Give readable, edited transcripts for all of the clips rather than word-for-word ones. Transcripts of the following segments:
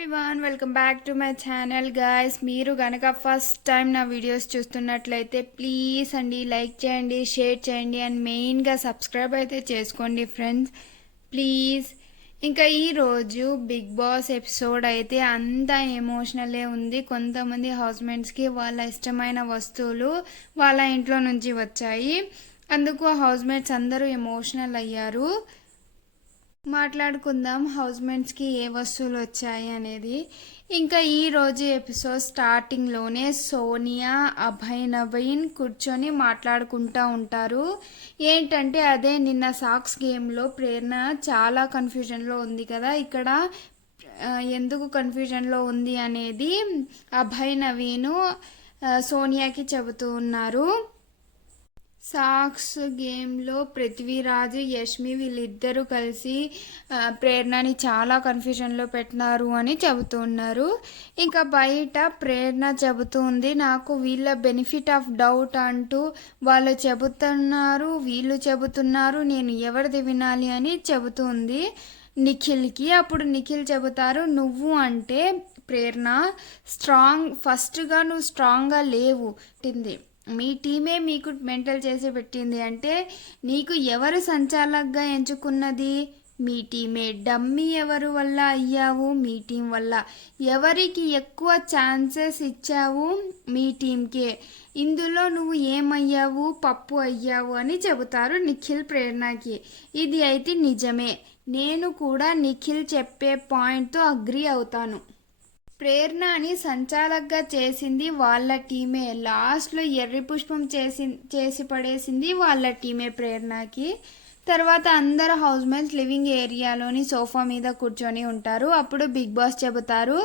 Everyone welcome back to my channel guys. మీరు కనుక first time నా వీడియోస్ చూస్తున్నట్లయితే ప్లీజ్ అండి లైక్ చేయండి, షేర్ చేయండి అండ్ మెయిన్గా సబ్స్క్రైబ్ అయితే చేసుకోండి ఫ్రెండ్స్ ప్లీజ్. ఇంకా ఈరోజు బిగ్ బాస్ ఎపిసోడ్ అయితే అంత ఎమోషనలే ఉంది. కొంతమంది హౌస్మేట్స్కి వాళ్ళ ఇష్టమైన వస్తువులు వాళ్ళ ఇంట్లో నుంచి వచ్చాయి, అందుకు హౌస్మేట్స్ అందరూ ఎమోషనల్ అయ్యారు. మాట్లాడుకుందాం హౌస్మేట్స్కి ఏ వస్తువులు వచ్చాయి అనేది. ఇంకా ఈరోజు ఎపిసోడ్ స్టార్టింగ్లోనే సోనియా, అభయ్, నవీన్ కూర్చొని మాట్లాడుకుంటూ ఉంటారు. ఏంటంటే అదే నిన్న సాక్స్ గేమ్లో ప్రేరణ చాలా కన్ఫ్యూజన్లో ఉంది కదా, ఇక్కడ ఎందుకు కన్ఫ్యూజన్లో ఉంది అనేది అభయ్, నవీను సోనియాకి చెబుతూ ఉన్నారు. సాక్స్ గేమ్లో పృథ్వీరాజ్, యష్మి వీళ్ళిద్దరూ కలిసి ప్రేరణని చాలా కన్ఫ్యూజన్లో పెట్టినారు అని చెబుతున్నారు. ఇంకా బయట ప్రేరణ చెబుతుంది నాకు వీళ్ళ బెనిఫిట్ ఆఫ్ డౌట్ అంటూ వాళ్ళు చెబుతున్నారు, వీళ్ళు చెబుతున్నారు, నేను ఎవరిది వినాలి అని చెబుతుంది నిఖిల్కి. అప్పుడు నిఖిల్ చెబుతారు నువ్వు అంటే ప్రేరణ ఫస్ట్గా నువ్వు స్ట్రాంగ్గా లేవు తింది, మీ టీమే మీకు మెంటల్ చేసి పెట్టింది అంటే నీకు ఎవరు సంచాలకుగా ఎంచుకున్నది, మీ టీమే. డమ్మీ ఎవరు వల్ల అయ్యావు, మీ టీం వల్ల. ఎవరికి ఎక్కువ ఛాన్సెస్ ఇచ్చావు, మీ టీంకే. ఇందులో నువ్వు ఏమయ్యావు, పప్పు అయ్యావు అని చెబుతారు నిఖిల్ ప్రేరణకి. ఇది అయితే నిజమే, నేను కూడా నిఖిల్ చెప్పే పాయింట్తో అగ్రి అవుతాను. ప్రేరణని సంచాలకుగా చేసింది వాళ్ళ టీమే, లాస్ట్లో ఎర్రి పుష్పం చేసి పడేసింది వాళ్ళ టీమే ప్రేరణకి. తర్వాత అందరు హౌస్మేట్స్ లివింగ్ ఏరియాలోని సోఫా మీద కూర్చొని ఉంటారు. అప్పుడు బిగ్ బాస్ చెబుతారు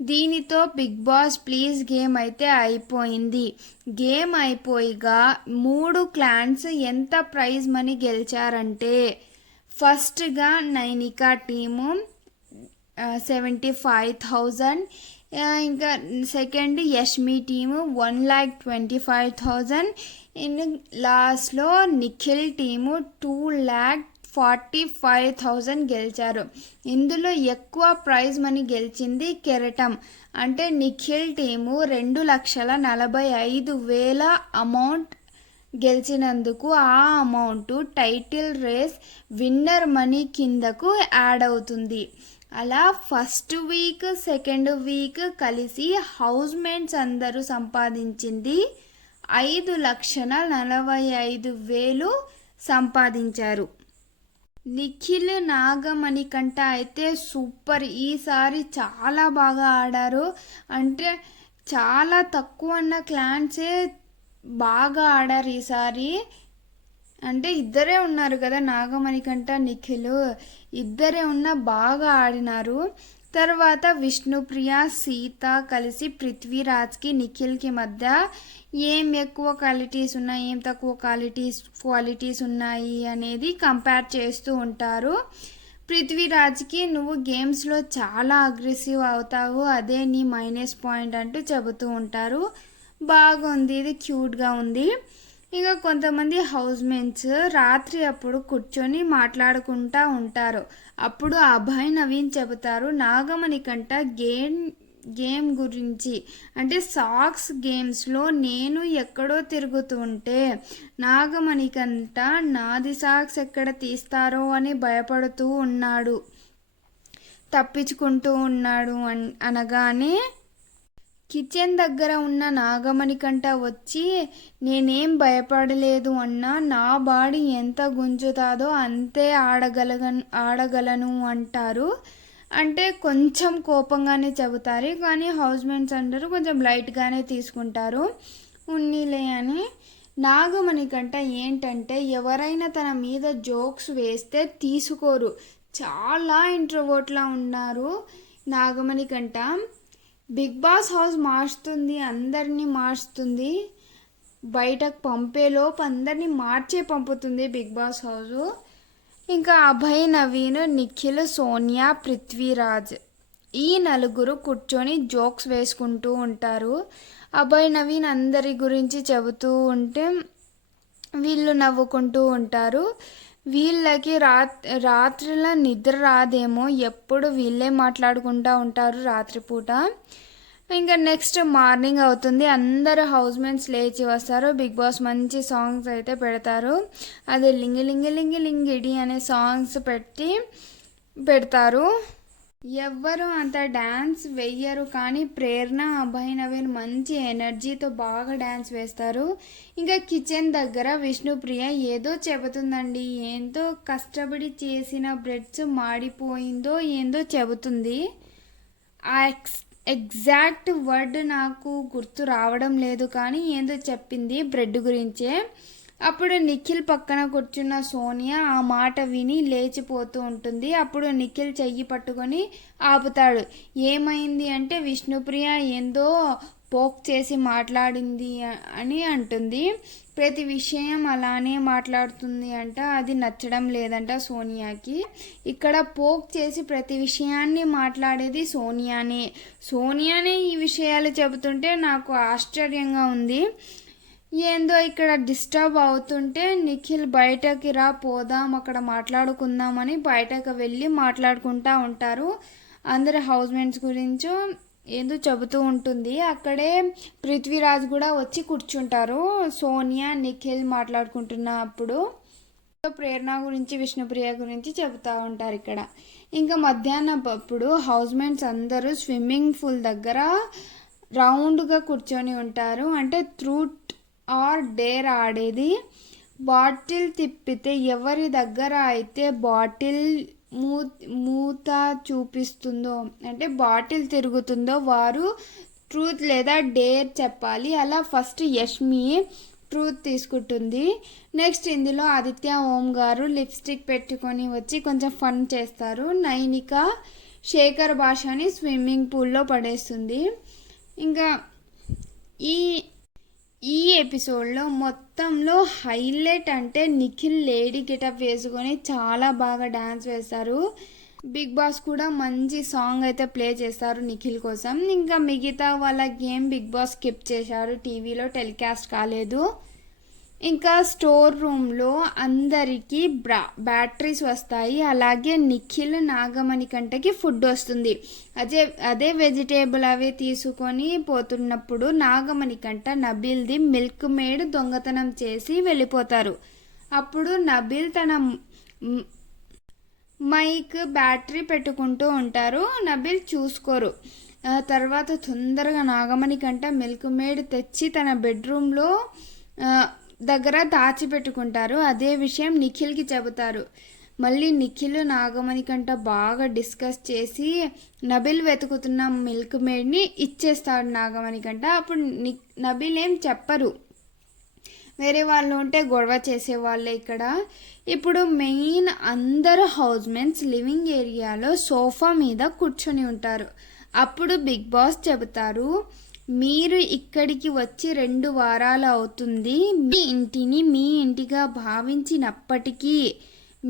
దీనితో బిగ్ బాస్ ప్లీజ్ గేమ్ అయితే అయిపోయింది. గేమ్ అయిపోయిగా 3 క్లాన్స్ ఎంత ప్రైజ్ మనీ గెలిచారంటే ఫస్ట్గా నైనికా టీము 75,000, ఇంకా సెకండ్ యష్మి టీము 1,25,000, లాస్ట్లో నిఖిల్ టీము 2,45,000 గెలిచారు. ఇందులో ఎక్కువ ప్రైజ్ మనీ గెలిచింది కెరటం, అంటే నిఖిల్ టీము 2,45,000 అమౌంట్ గెలిచినందుకు ఆ amount title race winner money కిందకు యాడ్ అవుతుంది. అలా ఫస్ట్ వీక్ సెకండ్ వీక్ కలిసి హౌస్మేట్స్ అందరూ సంపాదించింది 5,45,000 సంపాదించారు. నిఖిల్, నాగమణి కంట అయితే సూపర్, ఈసారి చాలా బాగా ఆడారు. అంటే చాలా తక్కువ ఉన్న క్లాన్సే బాగా ఆడారు ఈసారి. అంటే ఇద్దరే ఉన్నారు కదా, నాగమణి కంట నిఖిల్ ఇద్దరే బాగా ఆడినారు. తర్వాత విష్ణుప్రియ, సీత కలిసి పృథ్వీరాజ్కి నిఖిల్కి మధ్య ఏం ఎక్కువ క్వాలిటీస్ ఉన్నాయి, ఏం తక్కువ క్వాలిటీస్ ఉన్నాయి అనేది కంపేర్ చేస్తూ ఉంటారు. పృథ్వీరాజ్కి నువ్వు గేమ్స్లో చాలా అగ్రెసివ్ అవుతావు, అదే నీ మైనస్ పాయింట్ అంటూ చెబుతూ ఉంటారు. బాగుంది, ఇది క్యూట్గా ఉంది. ఇంకా కొంతమంది హౌస్మేట్స్ రాత్రి అప్పుడు కూర్చొని మాట్లాడుకుంటూ ఉంటారు. అప్పుడు అభయ్, నవీన్ చెబుతారు నాగమణి కంట గేమ్ గురించి, అంటే సాక్స్ గేమ్స్లో నేను ఎక్కడో తిరుగుతుంటే నాగమణి కంట నాది సాక్స్ ఎక్కడ తీస్తారో అని భయపడుతూ ఉన్నాడు, తప్పించుకుంటూ ఉన్నాడు అనగానే కిచెన్ దగ్గర ఉన్న నాగమణి కంట వచ్చి నేనేం భయపడలేదు అన్నా, నా బాడీ ఎంత గుంజుతాదో అంతే ఆడగలను అంటారు. అంటే కొంచెం కోపంగానే చెబుతారు, కానీ హౌస్మేట్స్ అందరూ కొంచెం లైట్గానే తీసుకుంటారు, ఉన్నీలే అని. నాగమణి కంట ఏంటంటే ఎవరైనా తన మీద జోక్స్ వేస్తే తీసుకోరు, చాలా ఇంట్రోవర్ట్లా ఉన్నారు నాగమణి కంట. బిగ్ బాస్ హౌస్ మార్చుతుంది, అందరినీ మార్చుతుంది, బయటకు పంపేలోపు అందరినీ మార్చే పంపుతుంది బిగ్ బాస్ హౌస్. ఇంకా అభయ్, నవీన్, నిఖిల్, సోనియా, పృథ్వీరాజ్ ఈ నలుగురు కూర్చొని జోక్స్ వేసుకుంటూ ఉంటారు. అభయ్, నవీన్ అందరి గురించి చెబుతూ ఉంటే వీళ్ళు నవ్వుకుంటూ ఉంటారు. వీళ్ళకి రాత్రిలో నిద్ర రాదేమో, ఎప్పుడు వీళ్ళే మాట్లాడుకుంటూ ఉంటారు రాత్రిపూట. ఇంకా నెక్స్ట్ మార్నింగ్ అవుతుంది, అందరు హౌస్ మేట్స్ లేచి వస్తారు. బిగ్ బాస్ మంచి సాంగ్స్ అయితే పెడతారు. అది లింగి లింగి లింగి లింగిడి అనే సాంగ్స్ పెడతారు. ఎవ్వరు అంత డ్యాన్స్ వెయ్యరు, కానీ ప్రేరణ, అభయ్ నవీన్ మంచి ఎనర్జీతో బాగా డ్యాన్స్ వేస్తారు. ఇంకా కిచెన్ దగ్గర విష్ణుప్రియ ఏదో చెబుతుందండి, ఏందో కష్టపడి చేసిన బ్రెడ్స్ మాడిపోయిందో ఏందో చెబుతుంది. ఆ ఎగ్జాక్ట్ వర్డ్ నాకు గుర్తు రావడం లేదు, కానీ ఏందో చెప్పింది బ్రెడ్ గురించే. అప్పుడు నిఖిల్ పక్కన కూర్చున్న సోనియా ఆ మాట విని లేచిపోతూ ఉంటుంది. అప్పుడు నిఖిల్ చెయ్యి పట్టుకొని ఆపుతాడు. ఏమైంది అంటే విష్ణుప్రియ ఏందో పోక్ చేసి మాట్లాడింది అని అంటుంది. ప్రతి విషయం అలానే మాట్లాడుతుంది అంట, అది నచ్చడం లేదంట సోనియాకి. ఇక్కడ పోక్ చేసి ప్రతి విషయాన్ని మాట్లాడేది సోనియానే ఈ విషయాలు చెబుతుంటే నాకు ఆశ్చర్యంగా ఉంది. ఏందో ఇక్కడ డిస్టర్బ్ అవుతుంటే నిఖిల్ బయటకి రా పోదాం, అక్కడ మాట్లాడుకుందామని బయటకు వెళ్ళి మాట్లాడుకుంటూ ఉంటారు. అందరు హౌస్ మేట్స్ గురించో ఏందో చెబుతూ ఉంటుంది. అక్కడే పృథ్వీరాజ్ కూడా వచ్చి కూర్చుంటారు. సోనియా నిఖిల్ మాట్లాడుకుంటున్నప్పుడు ప్రేరణ గురించి విష్ణుప్రియ గురించి చెబుతూ ఉంటారు ఇక్కడ. ఇంకా మధ్యాహ్నం అప్పుడు హౌస్ మేట్స్ అందరూ స్విమ్మింగ్ పూల్ దగ్గర రౌండ్గా కూర్చొని ఉంటారు. అంటే ట్రూత్ ఆర్ డేర్ ఆడేది. బాటిల్ తిప్పితే ఎవరి దగ్గర అయితే బాటిల్ మూత చూపిస్తుందో, అంటే బాటిల్ తిరుగుతుందో వారు ట్రూత్ లేదా డేర్ చెప్పాలి. అలా ఫస్ట్ యష్మి ట్రూత్ తీసుకుంటుంది. నెక్స్ట్ ఇందులో ఆదిత్య ఓం గారు లిప్స్టిక్ పెట్టుకొని వచ్చి కొంచెం ఫన్ చేస్తారు. నైనిక శేఖర్ భాషని స్విమ్మింగ్ పూల్లో పడేస్తుంది. ఇంకా ఈ ఎపిసోడ్లో మొత్తంలో హైలైట్ అంటే నిఖిల్ లేడీ గెటప్ వేసుకొని చాలా బాగా డ్యాన్స్ వేస్తారు. బిగ్ బాస్ కూడా మంచి సాంగ్ అయితే ప్లే చేస్తారు నిఖిల్ కోసం. ఇంకా మిగతా వాళ్ళ గేమ్ బిగ్ బాస్ స్కిప్ చేశారు, టీవీలో టెలికాస్ట్ కాలేదు. ఇంకా స్టోర్ రూమ్లో అందరికీ బ్యాటరీస్ వస్తాయి. అలాగే నిఖిల్ నాగమణి కంటకి ఫుడ్ వస్తుంది. అదే వెజిటేబుల్ అవి తీసుకొని పోతున్నప్పుడు నాగమణి కంట నబీల్ది మిల్క్ మేడ్ దొంగతనం చేసి వెళ్ళిపోతారు. అప్పుడు నబీల్ తన మైక్ బ్యాటరీ పెట్టుకుంటూ ఉంటారు. నబీల్ చూసుకోరు. తర్వాత తొందరగా నాగమణి కంట మిల్క్ మేడ్ తెచ్చి తన బెడ్రూమ్లో దగ్గర దాచిపెట్టుకుంటారు. అదే విషయం నిఖిల్కి చెబుతారు. మళ్ళీ నిఖిల్ నాగమణి కంట బాగా డిస్కస్ చేసి నబీల్ వెతుకుతున్న మిల్క్ మేడ్ని ఇచ్చేస్తాడు నాగమణి కంట. అప్పుడు నబీల్ ఏం చెప్పరు, వేరే వాళ్ళు ఉంటే గొడవ చేసేవాళ్ళే ఇక్కడ. ఇప్పుడు మెయిన్ అందరు హౌస్ మేట్స్ లివింగ్ ఏరియాలో సోఫా మీద కూర్చొని ఉంటారు. అప్పుడు బిగ్ బాస్ చెబుతారు, మీరు ఇక్కడికి వచ్చి 2 వారాలు అవుతుంది. మీ ఇంటిని మీ ఇంటిగా భావించినప్పటికీ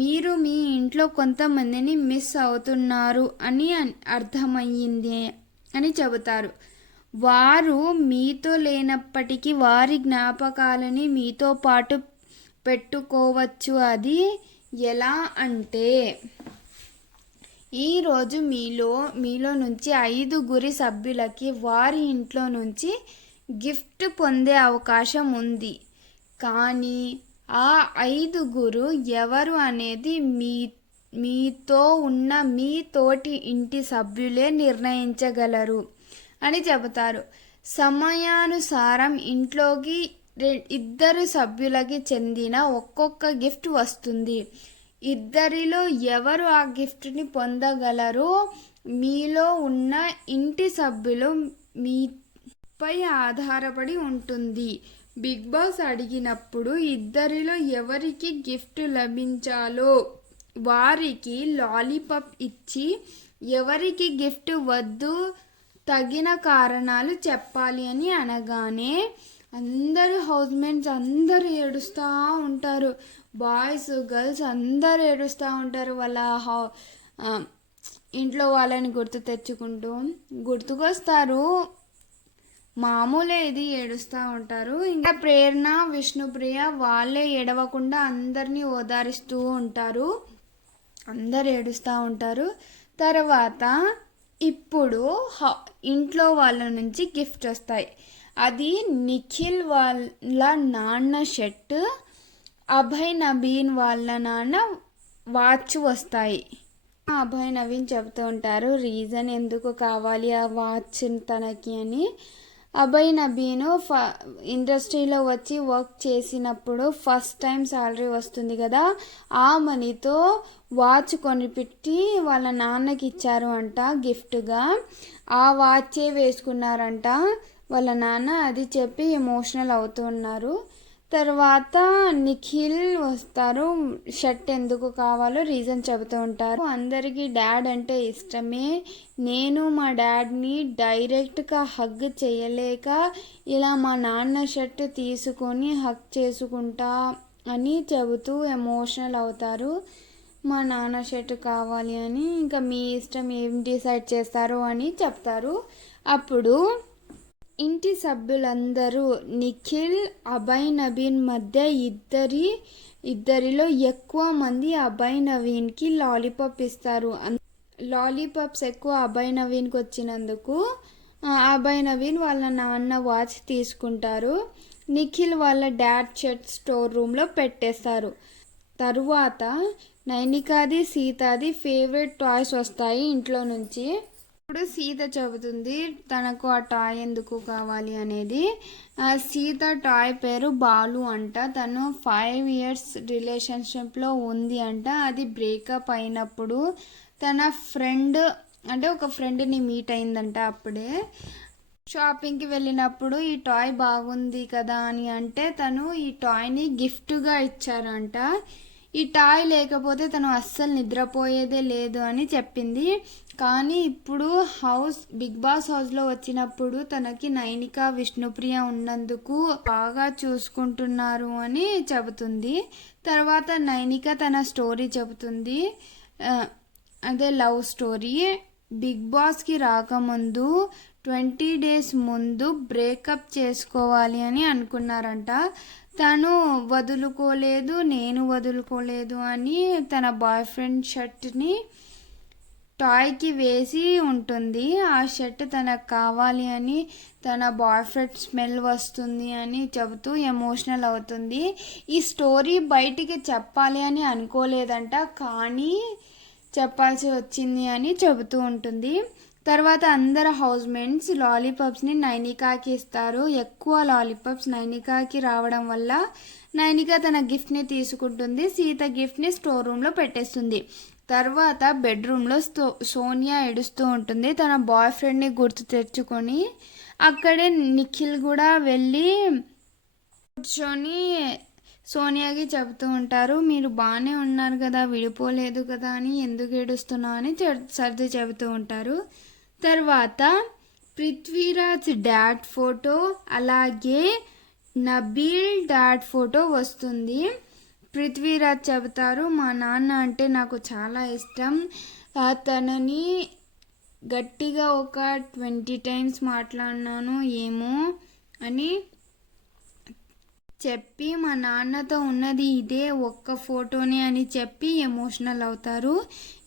మీరు మీ ఇంట్లో కొంతమందిని మిస్ అవుతున్నారు అని అర్థమయ్యింది అని చెబుతారు. వారు మీతో లేనప్పటికీ వారి జ్ఞాపకాలని మీతో పాటు పెట్టుకోవచ్చు. అది ఎలా అంటే ఈరోజు మీలో నుంచి 5 సభ్యులకి వారి ఇంట్లో నుంచి గిఫ్ట్ పొందే అవకాశం ఉంది. కానీ ఆ 5 ఎవరు అనేది మీతో ఉన్న మీ తోటి ఇంటి సభ్యులే నిర్ణయించగలరు అని చెబుతారు. సమయానుసారం ఇంట్లోకి 2 సభ్యులకి చెందిన ఒక్కొక్క గిఫ్ట్ వస్తుంది. 2లో ఎవరు ఆ గిఫ్ట్ని పొందగలరో మీలో ఉన్న ఇంటి సభ్యులు మీపై ఆధారపడి ఉంటుంది. బిగ్ బాస్ అడిగినప్పుడు 2లో ఎవరికి గిఫ్ట్ లభించాలో వారికి లాలీపాప్ ఇచ్చి, ఎవరికి గిఫ్ట్ వద్దు తగిన కారణాలు చెప్పాలి అని అనగానే అందరు హౌస్ మేట్స్ అందరూ ఏడుస్తూ ఉంటారు. బాయ్స్ గర్ల్స్ అందరూ ఏడుస్తూ ఉంటారు. వాళ్ళ ఇంట్లో వాళ్ళని గుర్తుకొస్తారు. మామూలే, ఇది ఏడుస్తూ ఉంటారు. ఇంకా ప్రేరణ, విష్ణుప్రియ వాళ్ళే ఏడవకుండా అందరినీ ఓదారిస్తూ ఉంటారు. అందరు ఏడుస్తూ ఉంటారు. తర్వాత ఇప్పుడు ఇంట్లో వాళ్ళ నుంచి గిఫ్ట్ వస్తాయి. అది నిఖిల్ వాళ్ళ నాన్న షర్ట్, అభయ్ నవీన్ వాళ్ళ నాన్న వాచ్ వస్తాయి. అభయ్ నవీన్ చెబుతూ ఉంటారు రీజన్ ఎందుకు కావాలి ఆ వాచ్ తనకి అని. అభయ్ నవీన్ ఇండస్ట్రీలో వచ్చి వర్క్ చేసినప్పుడు ఫస్ట్ టైం శాలరీ వస్తుంది కదా, ఆ మనీతో వాచ్ కొనిపెట్టి వాళ్ళ నాన్నకి ఇచ్చారు అంట గిఫ్ట్గా. ఆ వాచే వేసుకున్నారంట వాళ్ళ నాన్న. అది చెప్పి ఎమోషనల్ అవుతున్నారు. తర్వాత నిఖిల్ వస్తారు, షర్ట్ ఎందుకు కావాలో రీజన్ చెబుతూ ఉంటారు. అందరికీ డాడ్ అంటే ఇష్టమే, నేను మా డాడ్ని డైరెక్ట్గా హగ్ చేయలేక ఇలా మా నాన్న షర్ట్ తీసుకొని హగ్ చేసుకుంటా అని చెబుతూ ఎమోషనల్ అవుతారు. మా నాన్న షర్ట్ కావాలి అని. ఇంకా మీ ఇష్టం, ఏం డిసైడ్ చేస్తారో అని చెప్తారు. అప్పుడు ఇంటి సభ్యులందరూ నిఖిల్, అభయ్ నవీన్ మధ్య ఇద్దరిలో ఎక్కువ మంది అభయ్ నవీన్కి లాలీపాప్ ఇస్తారు. లాలీపాప్స్ ఎక్కువ అభయ్ నవీన్కి వచ్చినందుకు అభయ్ నవీన్ వాళ్ళ నాన్న వాచ్ తీసుకుంటారు. నిఖిల్ వాళ్ళ డాడ్ షర్ట్ స్టోర్ రూమ్లో పెట్టేస్తారు. తరువాత నైనికాది, సీతాది ఫేవరెట్ టాయ్స్ వస్తాయి ఇంట్లో నుంచి. ఇప్పుడు సీత చెబుతుంది తనకు ఆ టాయ్ ఎందుకు కావాలి అనేది. సీత టాయ్ పేరు బాలు అంట. తను 5 years రిలేషన్షిప్లో ఉంది అంట. అది బ్రేకప్ అయినప్పుడు తన ఫ్రెండ్ అంటే ఒక ఫ్రెండ్ని మీట్ అయిందంట. అప్పుడే షాపింగ్కి వెళ్ళినప్పుడు ఈ టాయ్ బాగుంది కదా అని అంటే తను ఈ టాయ్ని గిఫ్ట్గా ఇచ్చారంట. ఈ టాయ్ లేకపోతే తను అస్సలు నిద్రపోయేదే లేదు అని చెప్పింది. కానీ ఇప్పుడు బిగ్ బాస్ హౌస్లో వచ్చినప్పుడు తనకి నైనిక, విష్ణుప్రియ ఉన్నందుకు బాగా చూసుకుంటున్నారు అని చెబుతుంది. తర్వాత నైనిక తన స్టోరీ చెబుతుంది, అదే లవ్ స్టోరీ. బిగ్ బాస్కి రాకముందు 20 days ముందు బ్రేకప్ చేసుకోవాలి అని అనుకున్నారంట. తను వదులుకోలేదు, నేను వదులుకోలేదు అని తన బాయ్ ఫ్రెండ్ షర్ట్ని టాయ్కి వేసి ఉంటుంది. ఆ షర్ట్ తనకు కావాలి అని, తన బాయ్ ఫ్రెండ్ స్మెల్ వస్తుంది అని చెబుతూ ఎమోషనల్ అవుతుంది. ఈ స్టోరీ బయటికి చెప్పాలి అని అనుకోలేదంట, కానీ చెప్పాల్సి వచ్చింది అని చెబుతూ ఉంటుంది. తర్వాత అందరు హౌస్మేట్స్ లాలీపాప్స్ని నైనికాకి ఇస్తారు. ఎక్కువ లాలీపాప్స్ నైనికాకి రావడం వల్ల నైనిక తన గిఫ్ట్ని తీసుకుంటుంది. సీత గిఫ్ట్ని స్టోర్ రూమ్లో పెట్టేస్తుంది. తర్వాత బెడ్రూమ్లో సోనియా ఏడుస్తూ ఉంటుంది. తన బాయ్ ఫ్రెండ్ని గుర్తు తెచ్చుకొని అక్కడే నిఖిల్ కూడా వెళ్ళి కూర్చొని సోనియాకి చెబుతూ ఉంటారు, మీరు బాగానే ఉన్నారు కదా, విడిపోలేదు కదా అని, ఎందుకు ఏడుస్తున్నావు అని సర్ది చెబుతూ ఉంటారు. తర్వాత పృథ్వీరాజ్ డాడ్ ఫోటో అలాగే నబీల్ డాడ్ ఫోటో వస్తుంది. పృథ్వీరాజ్ చెబుతారు, మా నాన్న అంటే నాకు చాలా ఇష్టం, తనని గట్టిగా ఒక 20 times మాట్లాడినాను ఏమో అని చెప్పి, మా నాన్నతో ఉన్నది ఇదే ఒక్క ఫోటోనే అని చెప్పి ఎమోషనల్ అవుతారు.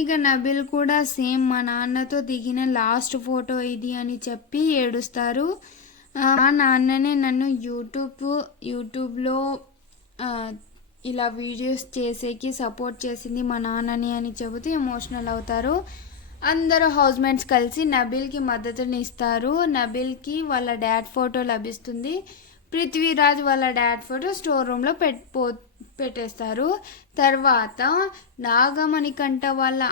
ఇక నబిల్ కూడా సేమ్, మా నాన్నతో దిగిన లాస్ట్ ఫోటో ఇది అని చెప్పి ఏడుస్తారు. మా నాన్ననే నన్ను యూట్యూబ్లో ఇలా వీడియోస్ చేసేకి సపోర్ట్ చేసింది మా నాన్నని అని చెబుతూ ఎమోషనల్ అవుతారు. అందరూ హౌస్మేట్స్ కలిసి నబిల్కి మద్దతుని ఇస్తారు. నబిల్కి వాళ్ళ డాడ్ ఫోటో లభిస్తుంది. పృథ్వీరాజ్ వాళ్ళ డాడ్ ఫోటో స్టోర్ రూమ్లో పెట్టేస్తారు. తర్వాత నాగమణికంఠ వాళ్ళ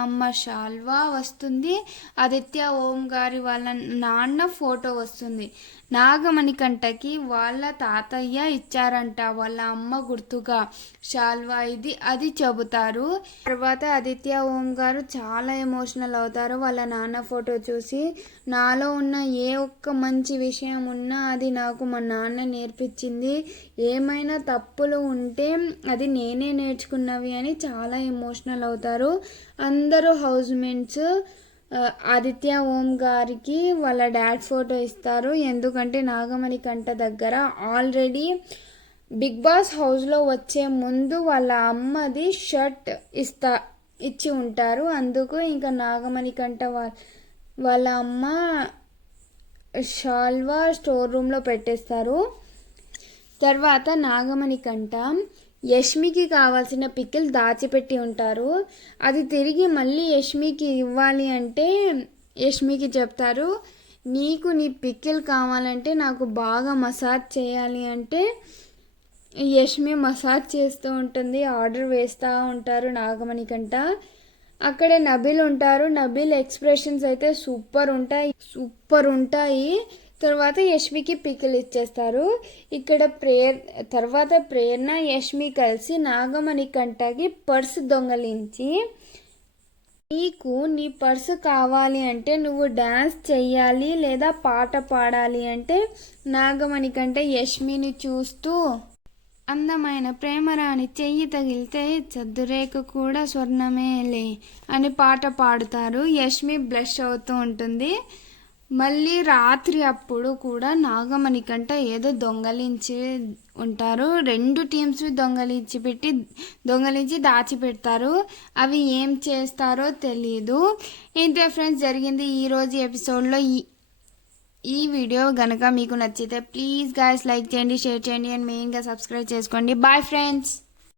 అమ్మ శాల్వా వస్తుంది. ఆదిత్య ఓం గారి వాళ్ళ నాన్న ఫోటో వస్తుంది. నాగమణికంఠకి వాళ్ళ తాతయ్య ఇచ్చారంట వాళ్ళ అమ్మ గుర్తుగా శాల్వా, అది చెబుతారు. తర్వాత ఆదిత్య ఓం గారు చాలా ఎమోషనల్ అవుతారు వాళ్ళ నాన్న ఫోటో చూసి. నాలో ఉన్న ఏ ఒక్క మంచి విషయం ఉన్నా అది నాకు మా నాన్న నేర్పించింది, ఏమైనా తప్పులు ఉంటే అది నేనే నేర్చుకున్నవి అని చాలా ఎమోషనల్ అవుతారు. అందరూ హౌస్మేట్స్ ఆదిత్య ఓం గారికి వాళ్ళ డాడ్ ఫోటో ఇస్తారు. ఎందుకంటే నాగమణి కంట దగ్గర ఆల్రెడీ బిగ్ బాస్ హౌస్లో వచ్చే ముందు వాళ్ళ అమ్మది షర్ట్ ఇచ్చి ఉంటారు. అందుకు ఇంకా నాగమణి కంట వాళ్ళ అమ్మ షాల్వా స్టోర్ రూమ్లో పెట్టేస్తారు. తర్వాత నాగమణి కంట యష్మికి కావాల్సిన పికిల్ దాచిపెట్టి ఉంటారు. అది తిరిగి మళ్ళీ యష్మికి ఇవ్వాలి అంటే యష్మికి చెప్తారు, నీకు నీ పికిల్ కావాలంటే నాకు బాగా మసాజ్ చేయాలి అంటే యష్మి మసాజ్ చేస్తూ ఉంటుంది. ఆర్డర్ వేస్తూ ఉంటారు నాగమణి కంట. అక్కడే నబిల్ ఉంటారు. నబిల్ ఎక్స్ప్రెషన్స్ అయితే సూపర్ ఉంటాయి. తర్వాత యష్మికి పికిల్ ఇచ్చేస్తారు. ఇక్కడ తర్వాత ప్రేరణ యష్మి కలిసి నాగమణి కంటకి పర్సు దొంగలించి, నీకు నీ పర్సు కావాలి అంటే నువ్వు డ్యాన్స్ చెయ్యాలి లేదా పాట పాడాలి అంటే నాగమణి కంట యష్మిని చూస్తూ, అందమైన ప్రేమరాని చెయ్యి తగిలితే చద్దురేఖ కూడా స్వర్ణమేలే అని పాట పాడుతారు. యష్మి బ్లష్ అవుతూ ఉంటుంది. మళ్ళీ రాత్రి అప్పుడు కూడా నాగమణి కంట ఏదో దొంగలించి ఉంటారు. 2 టీమ్స్ దొంగలించి దాచిపెడతారు. అవి ఏం చేస్తారో తెలీదు. ఇంతే ఫ్రెండ్స్ జరిగింది ఈరోజు ఎపిసోడ్లో. ఈ వీడియో కనుక మీకు నచ్చితే ప్లీజ్ గైస్ లైక్ చేయండి, షేర్ చేయండి అండ్ మెయిన్గా సబ్స్క్రైబ్ చేసుకోండి. Bye friends.